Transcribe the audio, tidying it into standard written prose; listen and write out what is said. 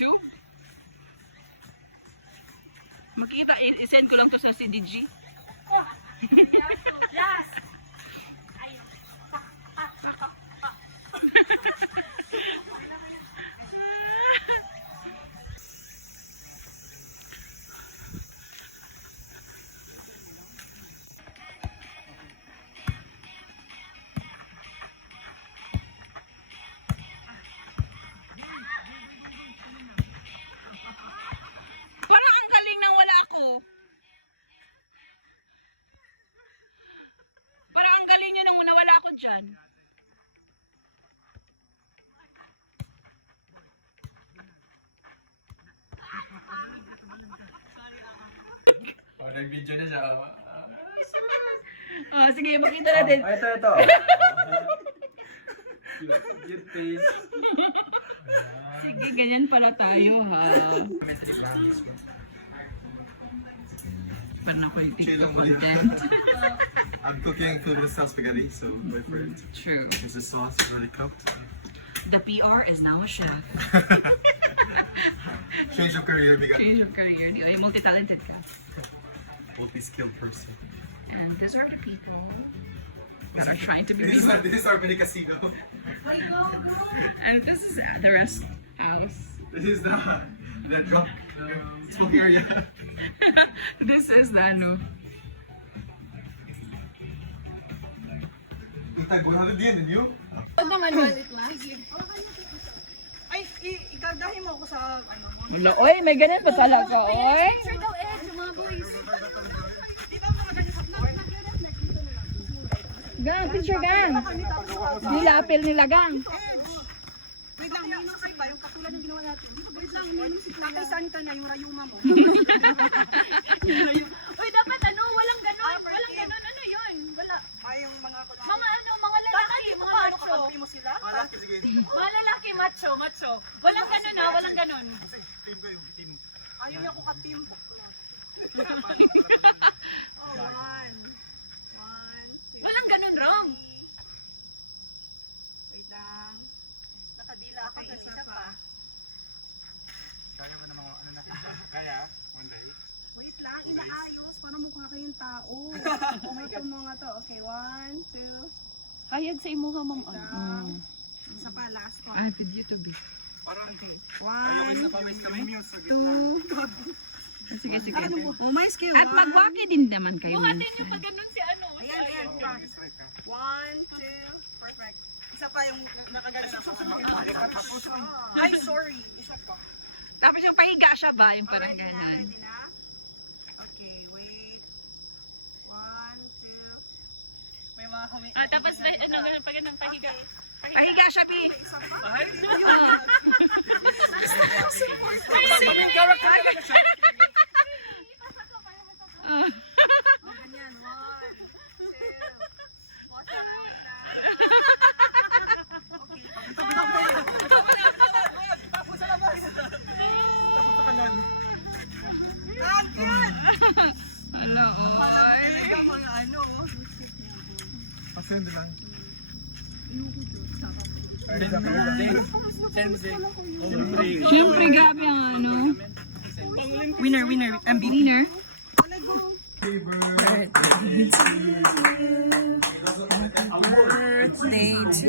YouTube? Makita, i-send ko lang to sa CDG. Yes! Parang ang galing nang wala ako. Parang ang galing nyo nang nawala ako dyan. Oh, nag-video na siya. Sige, makita natin. Ito. Cute face. Sige, ganyan pala tayo, ha? Paano ko yung Chill TikTok lang muna. content? I'm cooking Filipino style spaghetti, so wait for it. True. Because the sauce is already cooked. The PR is now a chef. Change of career, bigyan. Change your career. Di ba? Multi-talented ka. Multi-skilled person. And these are the people that are trying to be This people. is our mini casino. And this is the rest house. This is the drop smoking area. This is the ano. Tag 100 yen, did you? Ay, ikardahin mo ako sa ano mo. Wala, oy, may ganyan pa talaga, oy. Sir daw, Ed, yung mga boys. Gang, teacher gang. Nilapil nila gang. Wait lang, yung musik ba? Yung katulad ng ginawa natin. Wait lang, yung musik lang. Nakaisan ka na yung rayuma mo. Uy, dapat ano, walang ganon. Walang ganon, ano yun? Wala. Ay, yung mga kulay. Mga ano, mga lalaki, mga Ano, macho. kakampi mo sila? Malaki, sige. Mga lalaki, macho, macho. Walang ganon ha, walang ganon. Team kayo, team. Ayaw niya ko ka-team. Oh, one. One, two, Walang ganon, Rom. three. Wait lang. Nakadila ako, Okay, isa pa. Kaya mo na mga ano natin? Kaya? One day? Wait lang, inaayos. Para mukha kayong tao. Ito mga to. Okay, one, two. Hayag sa imuha mong Isa pa, last one. Ay, pwede YouTube. Parang One, kami. two. Sige, sige. Oh, may skill. At magwaki din naman kayo. Buhatin yung pag ganon si ano. Ayan, ayan. One, two. Perfect. Isa pa yung nakagalit. Ay, sorry. Isa pa. Tapos yung pahiga siya ba? Yung parang Alright, ganyan. ready na? Okay, wait. One, two. May mga kami. Tapos ano, ganon pa ganun, pahiga. Pahiga siya, Bi. Isa pa? Oh, ganyan. One, two. Boss lang, wait lang. Okay. Ano, oy. Mga ano. Pasend lang. Siyempre, gabi ang ano. Winner. MVP. Winner. Birthday to